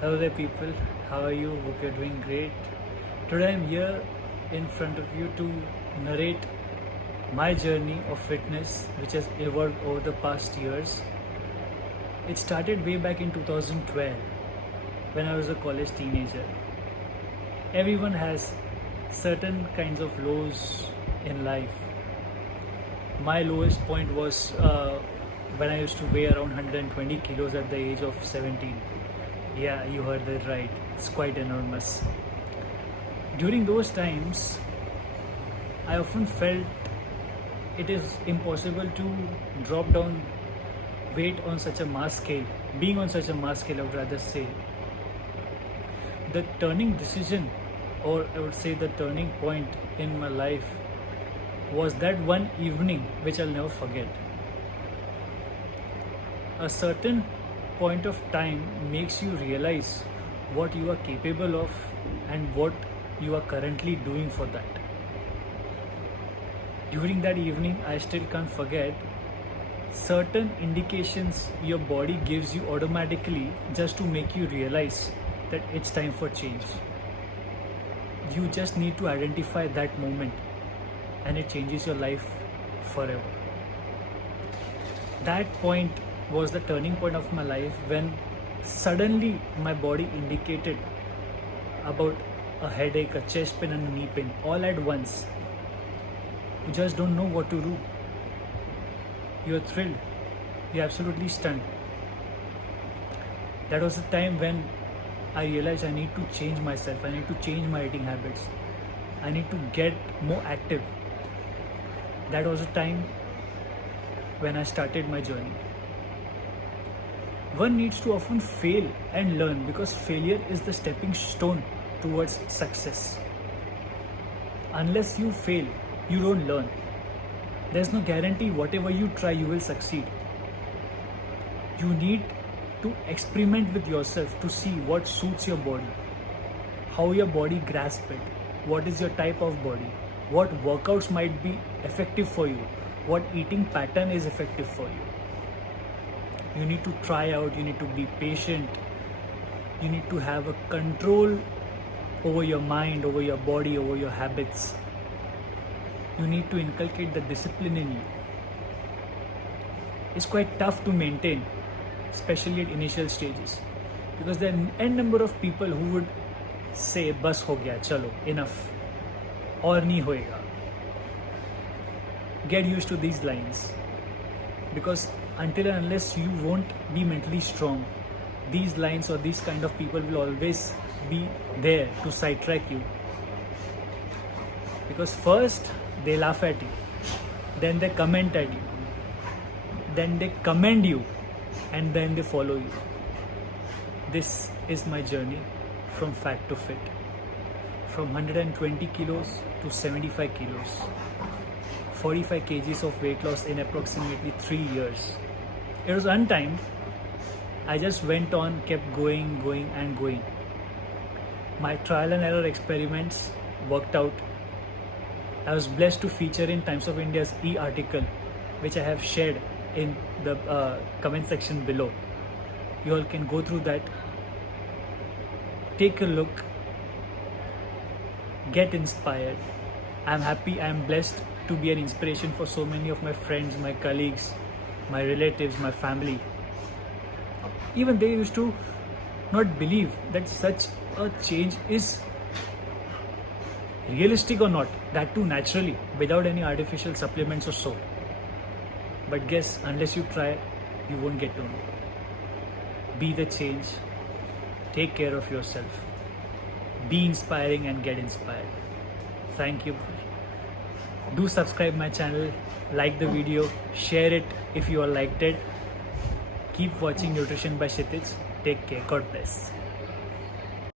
Hello there, people. How are you? Hope you're doing great. Today I'm here in front of you to narrate my journey of fitness, which has evolved over the past years. It started way back in 2012 when I was a college teenager. Everyone has certain kinds of lows in life. My lowest point was when I used to weigh around 120 kilos at the age of 17. Yeah, you heard that right. It's quite enormous. During those times, I often felt it is impossible to drop down weight on such a mass scale. Being on such a mass scale, I would rather say. The turning decision, or I would say the turning point in my life, was that one evening which I'll never forget. A certain point of time makes you realize what you are capable of and what you are currently doing for that. During that evening, I still can't forget certain indications your body gives you automatically just to make you realize that it's time for change. You just need to identify that moment and it changes your life forever. That point was the turning point of my life when suddenly my body indicated about a headache, a chest pain and a knee pain all at once. You just don't know what to do. You're thrilled. You're absolutely stunned. That was the time when I realized I need to change myself. I need to change my eating habits. I need to get more active. That was the time when I started my journey. One needs to often fail and learn because failure is the stepping stone towards success. Unless you fail, you don't learn. There's no guarantee whatever you try, you will succeed. You need to experiment with yourself to see what suits your body, how your body grasps it, what is your type of body, what workouts might be effective for you, what eating pattern is effective for you. You need to try out, you need to be patient, you need to have a control over your mind, over your body, over your habits. You need to inculcate the discipline in you. It's quite tough to maintain, especially at initial stages, because there are n number of people who would say, "Bas ho gaya, chalo, enough, aur nahi hoega." Get used to these lines, because until and unless you won't be mentally strong, these lines or these kind of people will always be there to sidetrack you. Because first they laugh at you, then they comment at you, then they commend you, and then they follow you. This is my journey from fat to fit, from 120 kilos to 75 kilos, 45 kgs of weight loss in approximately 3 years. It was untimed. I just went on, kept going and going. My trial and error experiments worked out. I was blessed to feature in Times of India's e-article, which I have shared in the comment section below. You all can go through that, take a look, get inspired. I'm happy, I'm blessed to be an inspiration for so many of my friends, my colleagues, my relatives, my family. Even they used to not believe that such a change is realistic or not, that too naturally, without any artificial supplements or so. But guess, unless you try, you won't get to know. Be the change. Take care of yourself. Be inspiring and get inspired. Thank you. Do subscribe my channel, like the video, share it if you all liked it. Keep watching Nutrition by Kshitij. Take care. God bless.